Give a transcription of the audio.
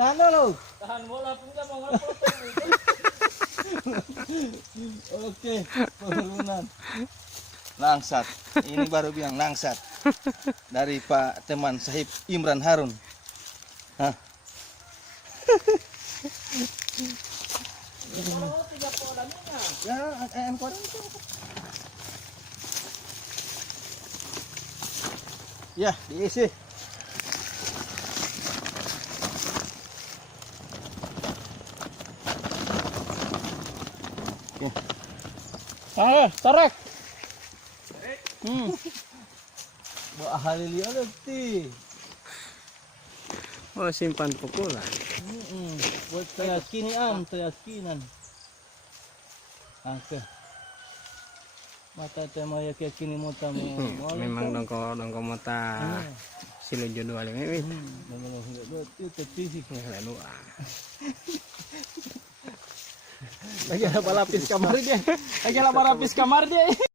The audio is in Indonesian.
Tahan dulu. Tahan bola pun nggak mau ngepotong itu. Oke, penurunan. Langsat. Ini baru bilang langsat. Dari Pak teman Sahib Imran Harun. Hah. Oh, 3 podangnya. Ya, M kodam itu. Ya, diisi. Tarik. Buat ahli lihat nanti. Oh, simpan pukulan. Buat keyakinan. Oke. Mata tema ya kini mo tamu. Memang dongko mata silo jodoh ali mewit. Itu fisik Lalu Lagi ada lapis kamar dia.